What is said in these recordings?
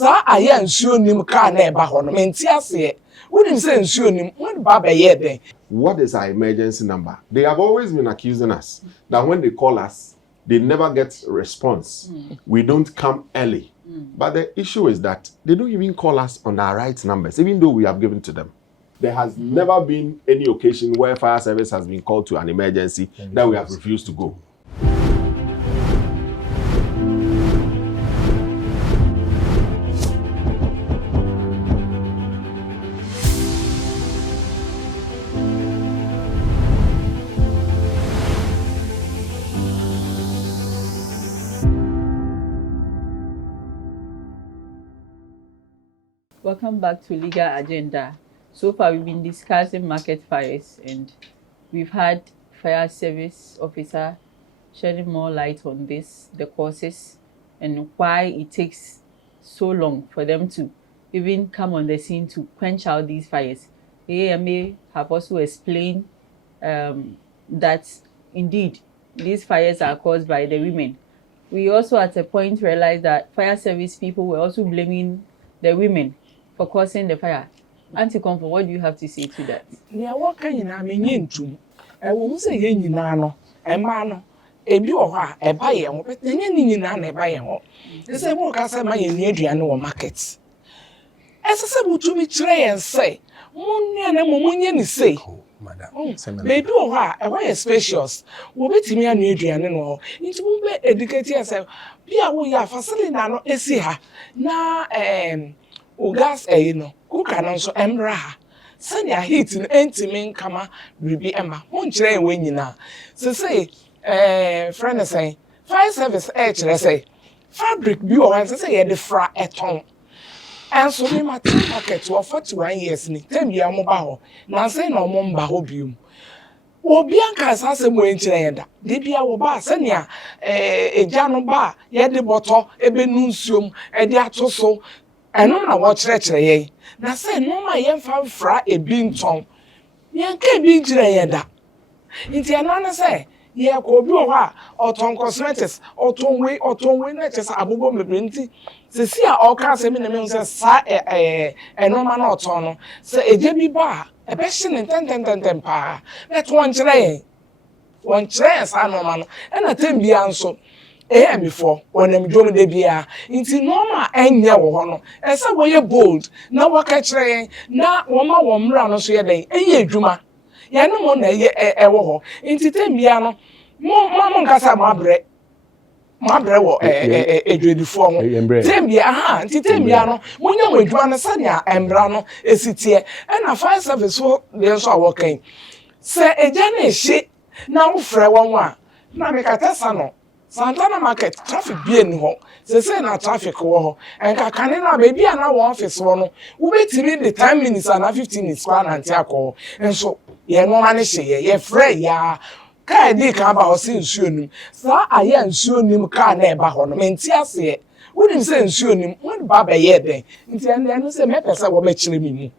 sa aye nsuo nim ka na eba ho no menti ase wouldn't say nsuo nim when baba ye den. What is our emergency number? They have always been accusing us that when they call us, they never get a response. We don't come early. But the issue is that they don't even call us on our right numbers, even though we have given to them. There has never been any occasion where fire service has been called to an emergency that we have refused to go. Welcome back to Legal Agenda. So far, we've been discussing market fires, and we've had fire service officer shedding more light on this, the causes, and why it takes so long for them to even come on the scene to quench out these fires. The AMA have also explained that indeed these fires are caused by the women. We also at a point realized that fire service people were also blaming the women for causing the fire. Nkommo, what do you have to say to that? Yeah, what can you na me nyentum? E wo say ye nyina no, e ma no, e bi wo ha, e ba ye ho, but nye ni nyina na e ba ye ho. They say mo ka say ma ye ni aduane wo market. E say butu mi kire yen say, mo nua na mo munye ni say. Madam, baby wo ha, e wa ye spacious. Wo betimi anu aduane no. Nti mo be educate yourself. Bia wo ya facility na no esi ha. Na o gas no. Kuka no so emra ha. Sanya heat no entimi nkama bibi ema. Mo nkire enwe nyina. Say friend say fire service kire say fabric bi o wan say ye de fra eton. And so me market for 41 years ni tem bia mo ba ho. Na say na mo mba ho bium. Obi anka asase mo nkire yeda. De bia wo ba sanya eja no ba ye de boto ebe nu nsuom e de atoso. Eno na wo kire ye. Na say no ma ye mfa fra ebi nton. Ye nka ebi nkire yeda. Nti eno na say ye ko obi o ha oton cosmetics oton we na chesa abobo mebre nti se si a o ka se me na me say sa eno ma na oton no se eje bi ba e be hye ne tenten pa let won kire sa no ma no e na tem bia nso before when am dwom de bia nti normal enye wo ho no e se wo ye bold na wo ka kire na wo ma wo mra no so ye den enye adwuma ya no mo na ye wo ho nti tem bia no mo nkasa mabre wo edwedifo ho tem bia ha nti tem bia no mo nya mo adwuma no sanya embra no esitie e na fire service so de so awo kan se eja na ehye na wo frɛ won a na me katasa no Santana market traffic bi eni ho se na traffic wo ho enka kane na be bia na wo office wo no wo betimi the 10 minutes and 15 minutes kwa na ntia ko enso ye no ma ne hye ye frɛ ya ka di ka ba o se nsuo nim sa aye nsuo nim ka na eba ho no menti ase wonim se nsuo nim won ba ba ye den nti ene se me pese wo ma kire mi mu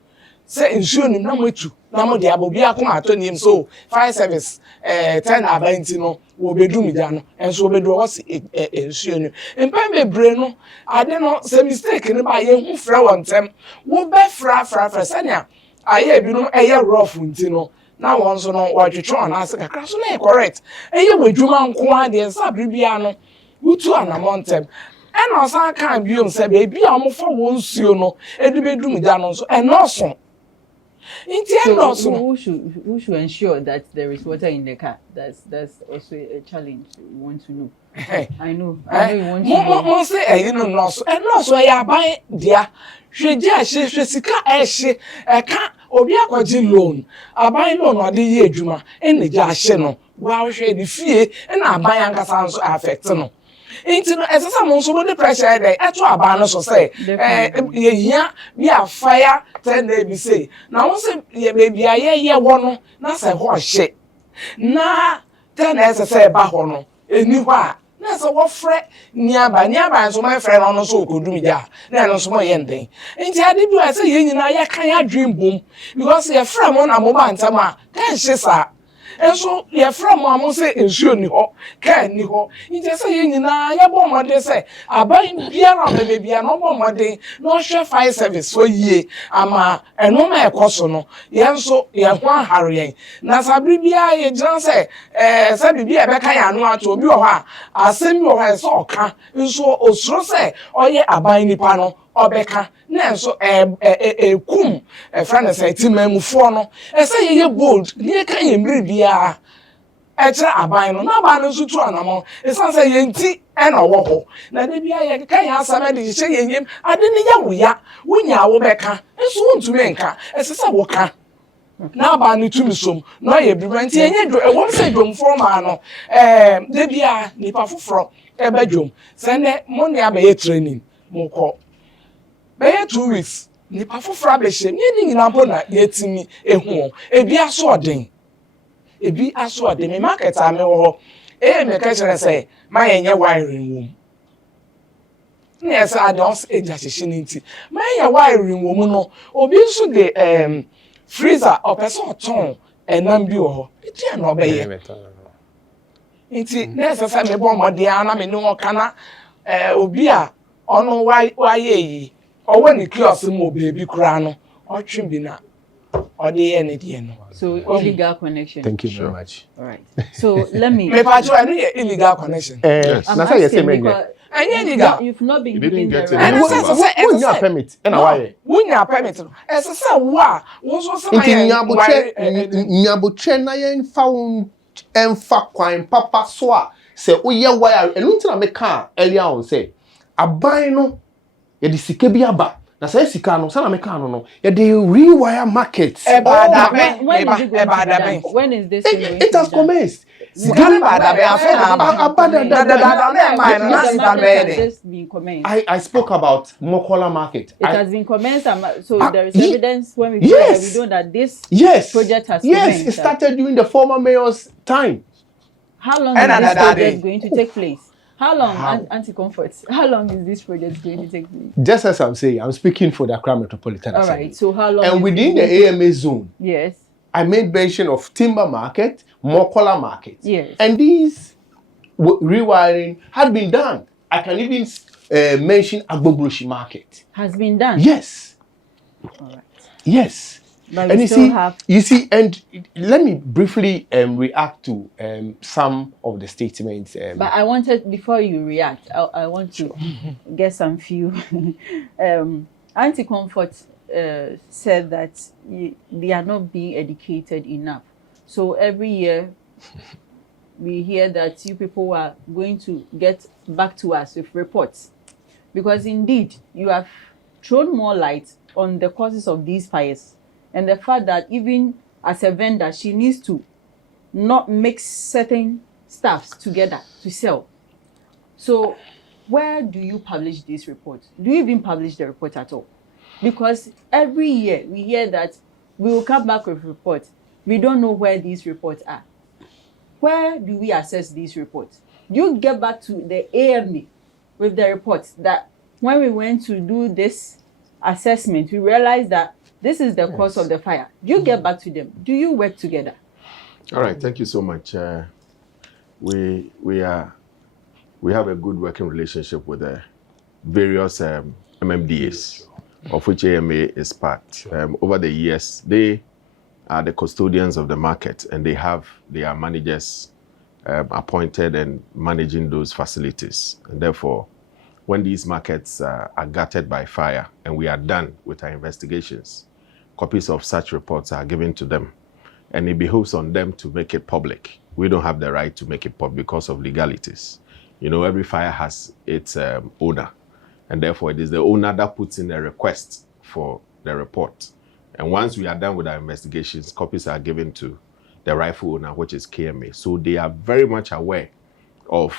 se nsuo nim na mo etu na mo de abobi akoma atonim so fire service 10 abantu no wo bedum ja no enso wo bedu wo se nsuo nim empa bebre no ade no se mistake ne ba ye hu fra wontem wo be fra sanya aye binom eye rough nti no na won so no watwetwe on ase kakra so na correct eye wadwuma nko ade nsa bibia no wutu anamontem ena osan kan biom se be bia mo fa won nsuo no edu bedum ja no so enoso. Who should ensure that there is water in the car? That's also a challenge. We want to know. I know you want to know. Mo say you know no so ya ban dia hweje hwe sika ehye ka obi akwaji loan aban loan no de ye adwuma ene ja hye no wa hwe di fie na aban ankasa nso affect no. Inti no esesa mo nso no pressure dey eto aban no so say ye hia bi a fire 10 day bi say na won say ye baby aye wo no na say ho hye na 10 esesa ba ho no eni ho a na say wo frɛ niaba nso my friend no so okodum ja na no so mo ye nden inti ade bi a say ye nyina ye kan ya dream boom because ye frɛ mo na mo ba ntama kan hye sa And so, your friend Mamma say, and sure, ni ho, can ni ho. You just say, you know, your bomb, they say, I buy Biara, baby, no more day, no share fire service for ye, ama, and no more cosono. Yan so, yan one hurrying. Nasabibia, ye just say, Sabibia, Becca, no, to be or I send you her so can, and so, also say, or ye, I buy any panel. Obeka na so kum friend say timam fo no e say ye bold ne kan ye mri bia e kire aban no na ba no so tu anamo e san say ye nti e na wo ho na de bia ye kan ya asama de hye ye nyem ade ne ya woya wonya wo beka e so wontumi nka e se wo ka na ba no tumi som no ye bi ranti enye do e wo say dwom fo ma no de bia nipa foforo e ba dwom se ne mo ne abaye training mo ko Be 2 weeks, ni pa fofra be hye, ni nyina mpo na yetimi ehu. Ebi aso oden. Ebi aso oden. Me market a me wo ho. Me ka kire say, ma yenye wiring wom. Ni esa adons eja hye ni nti. Ma yenye wiring wom no, obi nso de freezer o person ton enam bi wo ho. Eti e no be ye. Nti na esa say me bo mode ana me ni won kana obi a ono wa ye yi. Or when the kiosk mo baby crano, or trim dinner, or the end. So illegal connection. Thank you very much. All right. So let me. Maybe I need illegal connection. Yes. I'm That's how you say, asking man. because you've not been given the get it. right. When you have permit, and why? When you have permit, as I said, wow, was also Nyabuche na yen found emfa kwan papa soa say oye wire enu ntina me ka earlier on say aban no ye di sika bi aba na say sika no sana me ka no ye di rewire market When is this going it has commenced I spoke about Mokola market. It has been commenced, so there is evidence when we know that this project has commenced. Yes, it started during the former mayor's time. How long is this project going to take place? How long, anti-comforts? How long is this project going to take place? Just as I'm saying, I'm speaking for the Accra Metropolitan Assembly. All right, so how long? And within the AMA zone, yes, I made mention of Timber Market, Mokola Market. Yes. And these rewiring had been done. I can even mention Agbogboshi Market. Has been done? Yes. All right. Yes. But and you see, and let me briefly react to some of the statements. But I wanted, before you react, I want to get some few. Anti-comfort said that they are not being educated enough. So every year we hear that you people are going to get back to us with reports. Because indeed, you have thrown more light on the causes of these fires. And the fact that even as a vendor, she needs to not mix certain stuffs together to sell. So where do you publish these reports? Do you even publish the report at all? Because every year we hear that we will come back with reports. We don't know where these reports are. Where do we assess these reports? Do you get back to the AMA with the reports that when we went to do this assessment, we realized that this is the cause of the fire? Do you get back to them? Do you work together? All right, thank you so much. We have a good working relationship with the various MMDAs, of which AMA is part. Over the years, they are the custodians of the market, and they have their managers appointed and managing those facilities. And therefore, when these markets are gutted by fire and we are done with our investigations, copies of such reports are given to them, and it behoves on them to make it public. We don't have the right to make it public because of legalities. You know, every fire has its owner, and therefore it is the owner that puts in a request for the report. And once we are done with our investigations, copies are given to the rightful owner, which is KMA. So they are very much aware of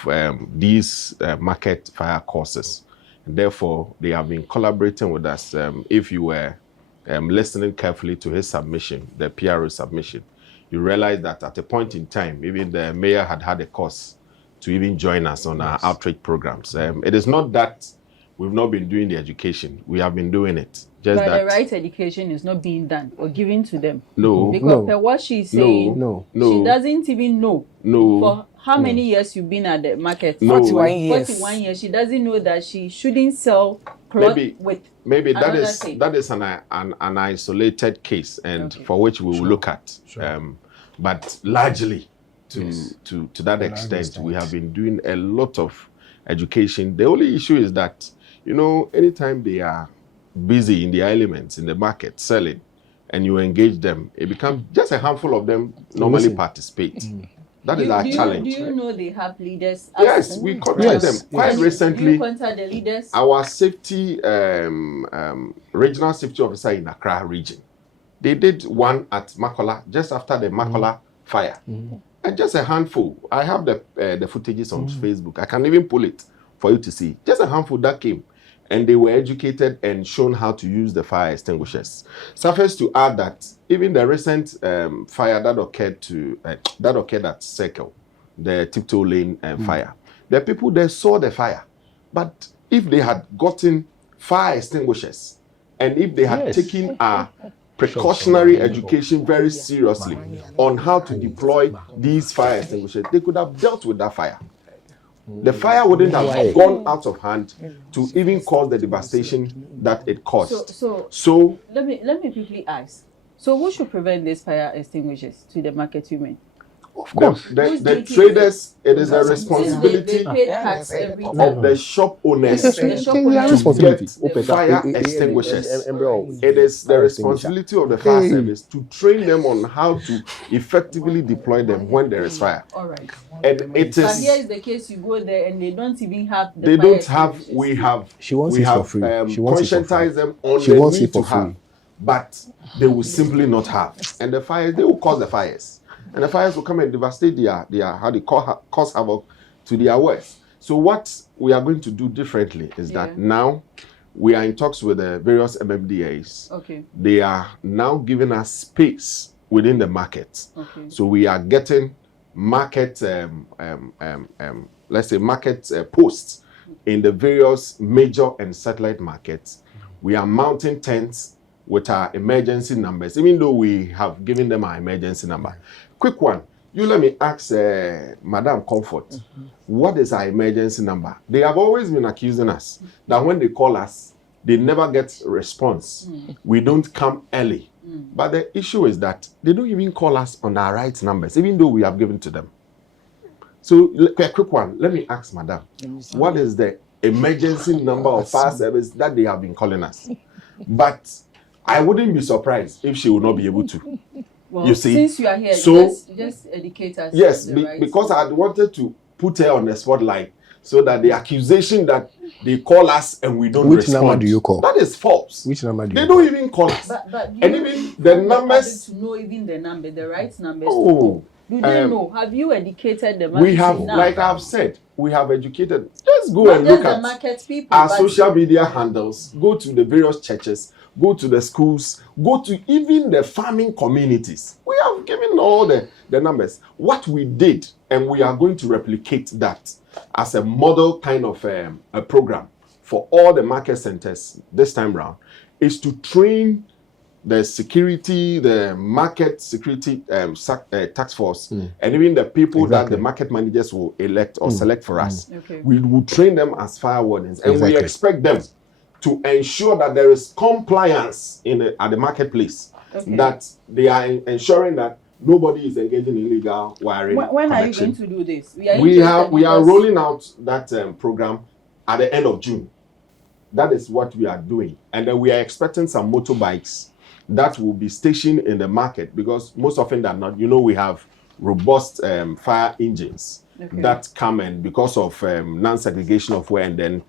these market fire causes. And therefore, they have been collaborating with us. If you were listening carefully to his submission, the PRO submission, you realize that at a point in time, even the mayor had a cause to even join us on our outreach programs. It is not that we've not been doing the education. We have been doing it. Just but that the right education is not being done or given to them. no, Because per what she's saying, No. she doesn't even know. no, For how many years you've been at the market? No. 41 years. 41 years. She doesn't know that she shouldn't sell cloth with maybe that another is thing. that is an isolated case, and Okay. for which we will look at. But largely, to that extent, we have been doing a lot of education. The only issue is that, you know, anytime they are busy in the elements in the market selling, and you engage them, it becomes just a handful of them normally participate. That is our challenge. Do you know they have leaders? Yes, we contact them quite recently. Do you contact the leaders? Our safety, regional safety officer in Accra region, they did one at Makola just after the Makola fire, and just a handful. I have the footages on Facebook. I can even pull it for you to see. Just a handful that came, and they were educated and shown how to use the fire extinguishers. Suffice to add that even the recent fire that occurred at Circle, the Tiptoe Lane fire, the people there saw the fire, but if they had gotten fire extinguishers and if they had taken a precautionary education very seriously on how to deploy these fire extinguishers, they could have dealt with that fire. The fire wouldn't have gone out of hand to even cause the devastation that it caused. So let me quickly ask. So who should prevent these fire extinguishers to the market women? Of course. The traders, it is a responsibility They pay tax every time. of the shop owners The shop owners to get fire extinguishers. It is the responsibility of the fire service to train them on how to effectively deploy them when there is fire. All right. And it But here is, is the case: you go there and they don't even have. they don't have, we have, She wants we it have for free. She wants it for free. conscientized them on She the wants need it for to have, free. but they will simply not have. And the fires, they will cause the fires. And the fires will come and devastate their how they cause havoc to their works. So what we are going to do differently is that now we are in talks with the various MMDAs. Okay. They are now giving us space within the market. Okay. So we are getting market, let's say market posts in the various major and satellite markets. We are mounting tents with our emergency numbers, even though we have given them our emergency number. Quick one. You let me ask Madam Comfort, what is our emergency number? They have always been accusing us that when they call us, they never get response. We don't come early. But the issue is that they don't even call us on our right numbers, even though we have given to them. So, a quick one. Let me ask Madam, what is the emergency number of fire service that they have been calling us? But I wouldn't be surprised if she will not be able to. Well, You see, since you are here, so just educate us. yes, on the right because I had wanted to put her on the spotlight so that the accusation that they call us and we don't Which respond, number do you call? that is false. Which number do They you don't even call us. But And even the numbers, to know even the number, the right numbers. oh, Do they know? Have you educated the market? we have, now? like I've said, we have educated. Just go Not and just look the at market people, our but social media handles, go to the various churches, go to the schools, go to even the farming communities. We have given all the numbers. What we did, and we are going to replicate that as a model kind of a program for all the market centers this time round, is to train the security, the market security task force, and even the people that the market managers will elect or select for us. Okay. We will train them as fire wardens, and we Exactly. expect them to ensure that there is compliance at the marketplace, that they are ensuring that nobody is engaging in illegal wiring. When are you connection. going to do this? We are interested rolling out that program at the end of June. That is what we are doing, and then we are expecting some motorbikes that will be stationed in the market, because most often than not, we have robust fire engines that come in because of non-segregation of wear and then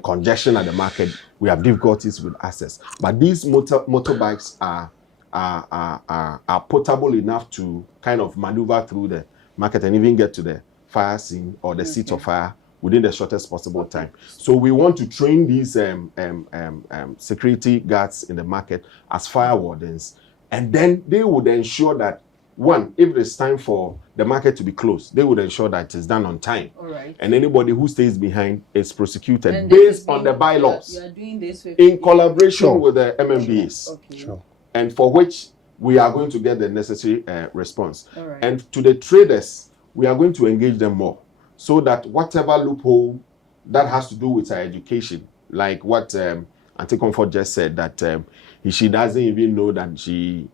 congestion at the market. We have difficulties with access, but these motorbikes are portable enough to kind of maneuver through the market and even get to the fire scene or the seat of fire within the shortest possible time. So we want to train these security guards in the market as fire wardens, and then they would ensure that one, if it is time for the market to be closed, they would ensure that it is done on time. All right. And anybody who stays behind is prosecuted And based on the bylaws You are doing this with in collaboration with the MMBs, Okay. Sure. and for which we are going to get the necessary response. All right. And to the traders, we are going to engage them more so that whatever loophole that has to do with our education, like what Auntie Comfort just said, that she doesn't even know that she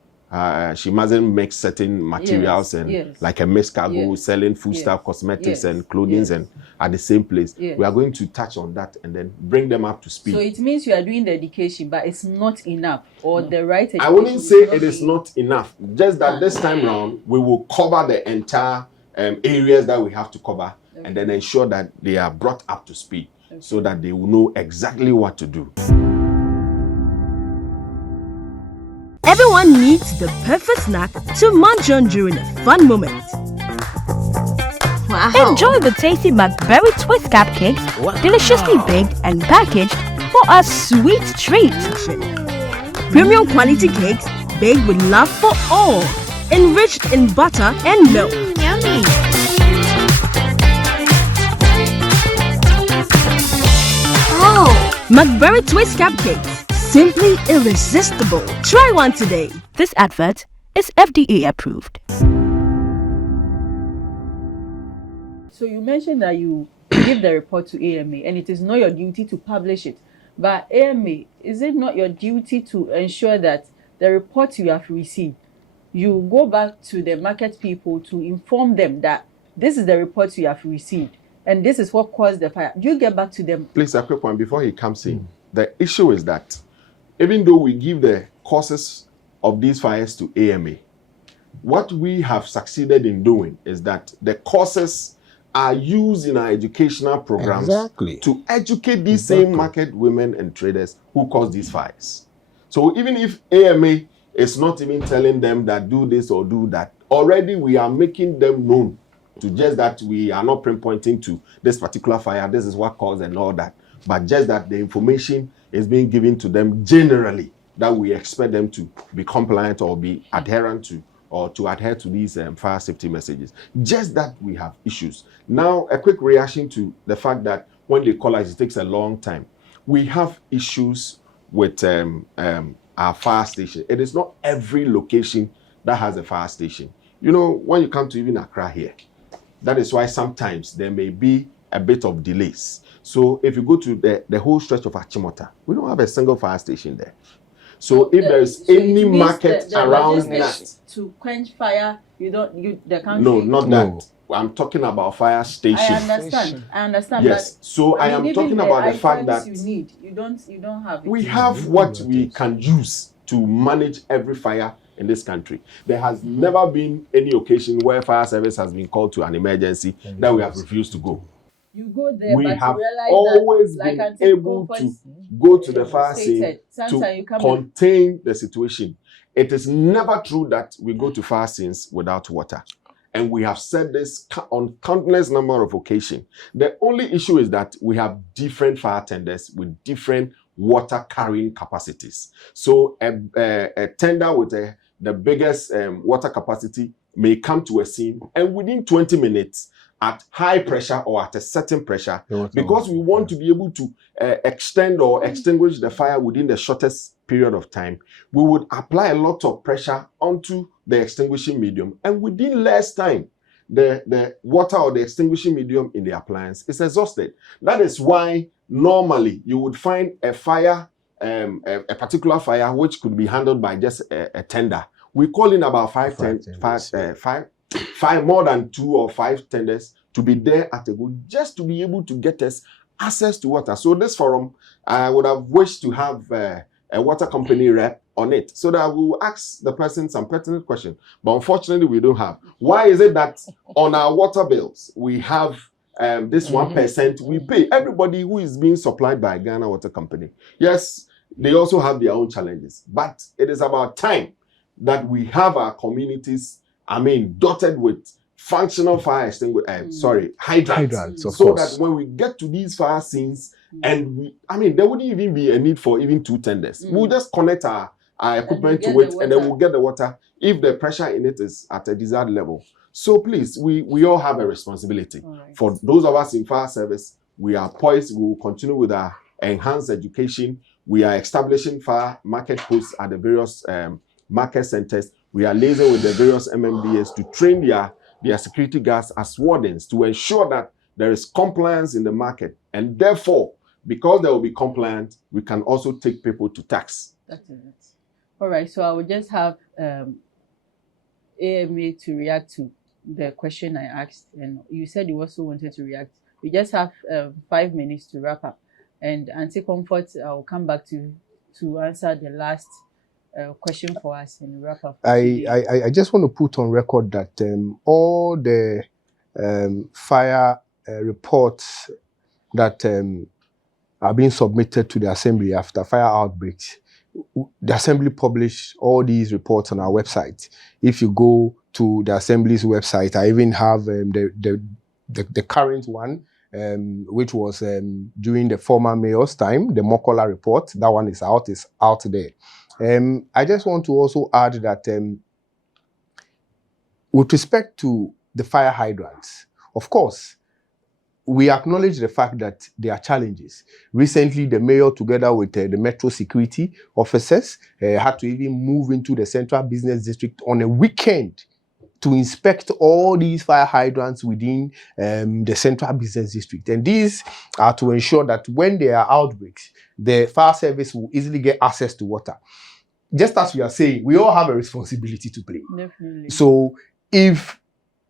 mustn't make certain materials like a mixed cargo, selling foodstuff, cosmetics, and clothing and at the same place. We are going to touch on that and then bring them up to speed. So it means you are doing the education, but it's not enough, or the right education. I wouldn't say it is not enough. Just that this time round, we will cover the entire areas that we have to cover, and then ensure that they are brought up to speed so that they will know exactly what to do. Everyone needs the perfect snack to munch on during a fun moment. Wow. Enjoy the tasty McBerry Twist cupcakes, deliciously baked and packaged for a sweet treat. Premium quality cakes baked with love for all, enriched in butter and milk. Yummy. Oh. McBerry Twist cupcakes, simply irresistible. Try one today. This advert is FDA approved. So you mentioned that you give the report to AMA, and it is not your duty to publish it. But AMA, is it not your duty to ensure that the report you have received, you go back to the market people to inform them that this is the report you have received, and this is what caused the fire? Do you get back to them? Please, a quick one before he comes in. The issue is that even though we give the causes of these fires to AMA, what we have succeeded in doing is that the causes are used in our educational programs to educate these same market women and traders who cause these fires. So even if AMA is not even telling them that do this or do that, already we are making them known to just that we are not pinpointing to this particular fire, this is what caused and all that, but just that the information is being given to them generally, that we expect them to be compliant or be adherent to, or to adhere to these fire safety messages. Just that we have issues. Now, a quick reaction to the fact that when they call us, it takes a long time. We have issues with our fire station. It is not every location that has a fire station. You know, when you come to even Accra here, that is why sometimes there may be a bit of delays. So if you go to the whole stretch of Achimota, we don't have a single fire station there. So if there is any market around that, to quench fire, the country. No, not that. I'm talking about fire station. I understand. Yes. But so I am talking about the fact that you don't have it. We have what we can use to manage every fire in this country. There has never been any occasion where fire service has been called to an emergency that we have refused to go. You go there, We but have you realize always that, been able to go to the fire scene to contain the situation. It is never true that we go to fire scenes without water. And we have said this on countless number of occasions. The only issue is that we have different fire tenders with different water carrying capacities. So a tender with the biggest water capacity may come to a scene, and within 20 minutes, at high pressure or at a certain pressure, because we want to be able to extend or extinguish the fire within the shortest period of time, we would apply a lot of pressure onto the extinguishing medium, and within less time, the water or the extinguishing medium in the appliance is exhausted. That is why normally you would find a fire, a particular fire, which could be handled by just a tender. We call in about five more than 2 or 5 tenders to be there at a go, just to be able to get us access to water. So this forum, I would have wished to have a water company rep on it, so that we will ask the person some pertinent question. But unfortunately, we don't have. Why is it that on our water bills, we have this 1% we pay? Everybody who is being supplied by Ghana Water Company. Yes, they also have their own challenges, but it is about time that we have our communities, dotted with functional fire hydrants, so that when we get to these fire scenes, and there wouldn't even be a need for even 2 tenders. We'll just connect our equipment to it, and then we'll get the water if the pressure in it is at a desired level. So please, we all have a responsibility. For those of us in fire service, we are poised. We will continue with our enhanced education. We are establishing fire market posts at the various market centers. We are liaising with the various MMDAs to train their security guards as wardens to ensure that there is compliance in the market. And therefore, because there will be compliance, we can also take people to tax. That's it. All right, so I will just have AMA to react to the question I asked, and you said you also wanted to react. We just have 5 minutes to wrap up, and Auntie Comfort, I will come back to answer the last question for us and wrap up. I just want to put on record that all the fire reports that are being submitted to the Assembly after fire outbreaks, the Assembly published all these reports on our website. If you go to the Assembly's website, I even have the current one, which was during the former mayor's time, the Mokola report. That one is out there. I just want to also add that with respect to the fire hydrants, of course, we acknowledge the fact that there are challenges. Recently, the mayor, together with the metro security officers, had to even move into the central business district on a weekend to inspect all these fire hydrants within the central business district. And these are to ensure that when there are outbreaks, the fire service will easily get access to water. Just as we are saying, we all have a responsibility to play. Definitely. So if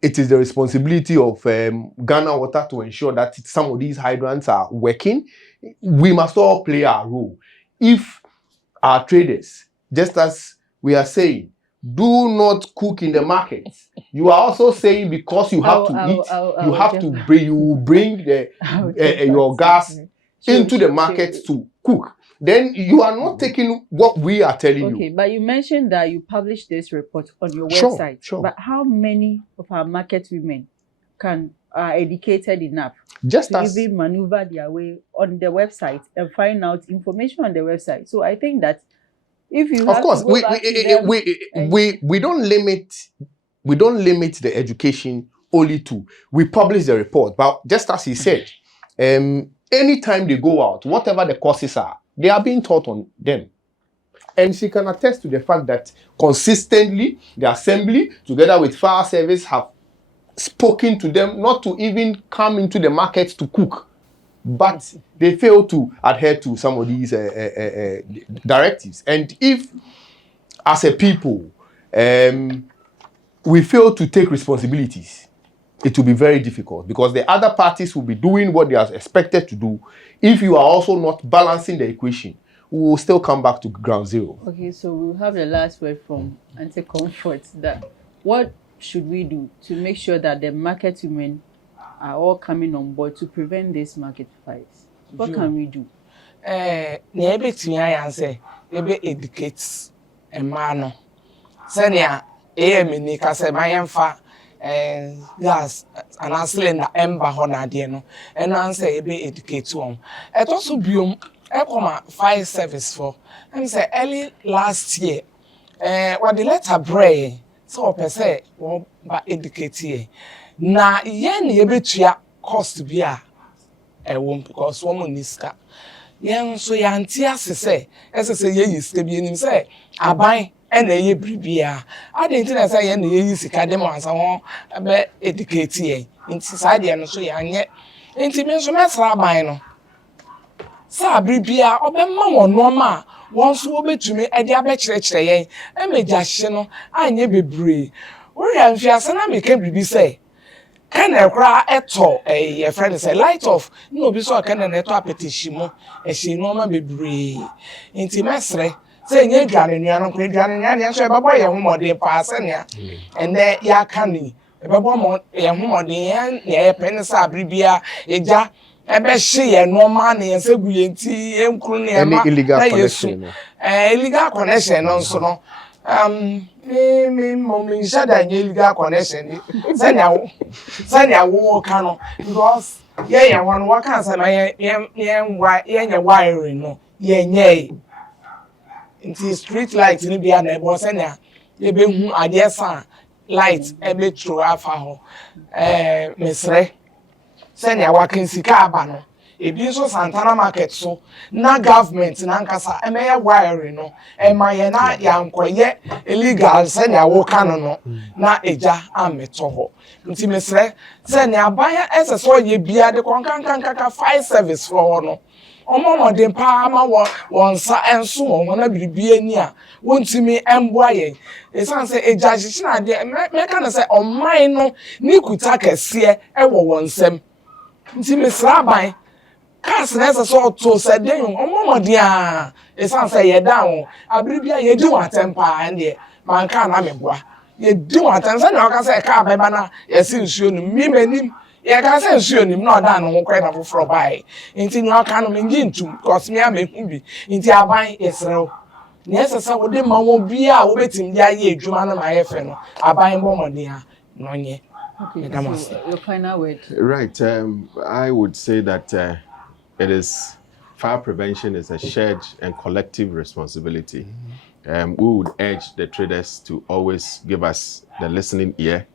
it is the responsibility of Ghana Water to ensure that some of these hydrants are working, we must all play our role. If our traders, just as we are saying, do not cook in the market, you are also saying because you have to eat, you have to bring your gas into the market to cook. Then you are not taking what we are telling you. Okay, but you mentioned that you published this report on your website. Sure. But how many of our market women are educated enough to even maneuver their way on the website and find out information on the website? So I think that if you of course we don't limit the education only to we publish the report, but just as he said, anytime they go out, whatever the courses are, they are being taught on them. And she can attest to the fact that consistently the Assembly, together with fire service, have spoken to them not to even come into the market to cook. But they fail to adhere to some of these directives. And if, as a people, we fail to take responsibilities, it will be very difficult because the other parties will be doing what they are expected to do. If you are also not balancing the equation, we will still come back to ground zero. Okay, so we'll have the last word from Auntie Comfort. That what should we do to make sure that the market women are all coming on board to prevent these market fires? What can we do? Educate a man. Senia, ni kase mayemfa gas and cylinder ember hona dieno. And answer educate one. It also biom fire service for. And say early last year, what the letter bray so per se but educate here. Na yen yebetua cost bia won because woman niska yen so yanti asese esese ye yiska bi enim say aban na ye bribia adenti na say yen na ye yisika dem ansa ho be educate yen nti sade no so yanye nti me so mesra aban no sa bribia obemma wono ma won so obetumi e dia be kire yen emeja hye no anye bebre wo ya mfiase na meka bribi say can a cry at all a friend say light off no be so can an eto apetishimo e she no ma bebre intimesre say nye dwane nuano ko dwane nya so e babo ye homode pa asenia ene ya kani e babo mo ye homode ye ye pen sa bribia eja ebe hye ye no ma na ye seguye nti enkru ne ma illegal connection illegal connection no so no me shada illegal connection sanya wo kano because ye one work can say my ye wiring no ye nti street light ni bia na ebo se na ye be hu ade san light e be tro afa ho mesre se na wakin sika aba no ebi nso Santana market so na government na nkasa emeye wiring no emaye na yankoye illegal se na wo kan no na eja ameto ho nti mesre se na abaya eseso ye bia de konkankanka fire service for no omomode pa ma wonsa enso won na biribi ani a wontimi emboa ye esan se eja hihie na de meka na se omman no ni kuta kese ewo wonsem nti mesra ban cars nessa so to said den omomode a esan se ye down abiribia ye di watempa ande man ka na meboa ye di watempa na ka se ka beba na ye si nsuo no mi manim ye ka se nsuo nim na oda no kwai na foforo bai nti no aka no mengi ntum cause me amehu bi nti aban yesrew nessa se wo de ma wo bia wo betim dia ye adwuma na ma ye fe no aban bomode a no nye. Okay, so your final word. Right. I would say that fire prevention is a shared and collective responsibility. We would urge the traders to always give us the listening ear.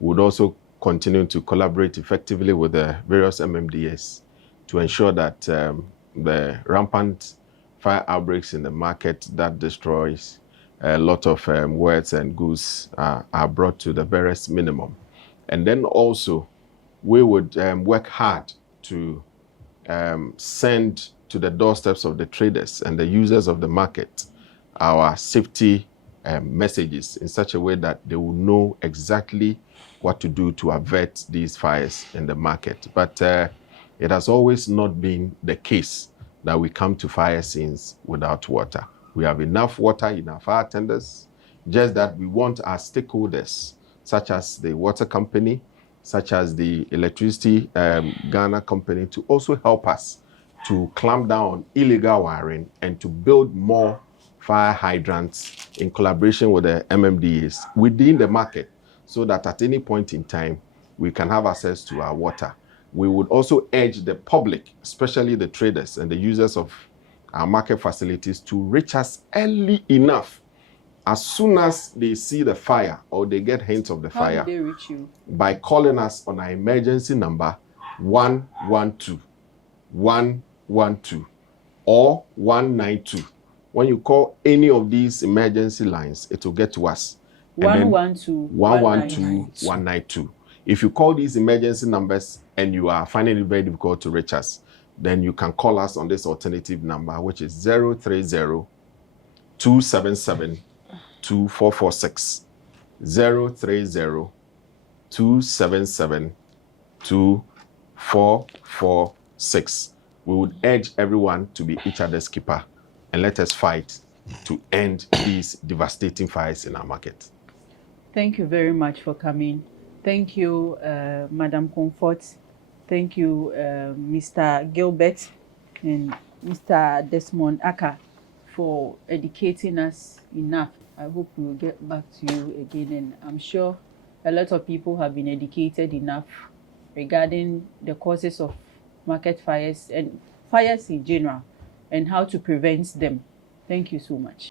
We would also continue to collaborate effectively with the various MMDAs to ensure that the rampant fire outbreaks in the market that destroys a lot of words and goods are brought to the barest minimum. And then also, we would work hard to send to the doorsteps of the traders and the users of the market our safety messages in such a way that they will know exactly what to do to avert these fires in the market. But it has always not been the case that we come to fire scenes without water. We have enough water in our fire tenders, just that we want our stakeholders, such as the water company, such as the electricity Ghana company, to also help us to clamp down on illegal wiring and to build more fire hydrants in collaboration with the MMDAs within the market, so that at any point in time, we can have access to our water. We would also urge the public, especially the traders and the users of our market facilities, to reach us early enough. As soon as they see the fire or they get hints of the fire, how do they reach you? By calling us on our emergency number 112 or 192. When you call any of these emergency lines, it will get to us. 112 192. If you call these emergency numbers and you are finding it very difficult to reach us, then you can call us on this alternative number, which is 030 277 2446. 030 277 2446. We would urge everyone to be each other's keeper and let us fight to end these devastating fires in our market. Thank you very much for coming. Thank you, Madam Comfort. Thank you, Mr. Gilbert and Mr. Desmond Aka, for educating us enough. I hope we will get back to you again, and I'm sure a lot of people have been educated enough regarding the causes of market fires and fires in general and how to prevent them. Thank you so much.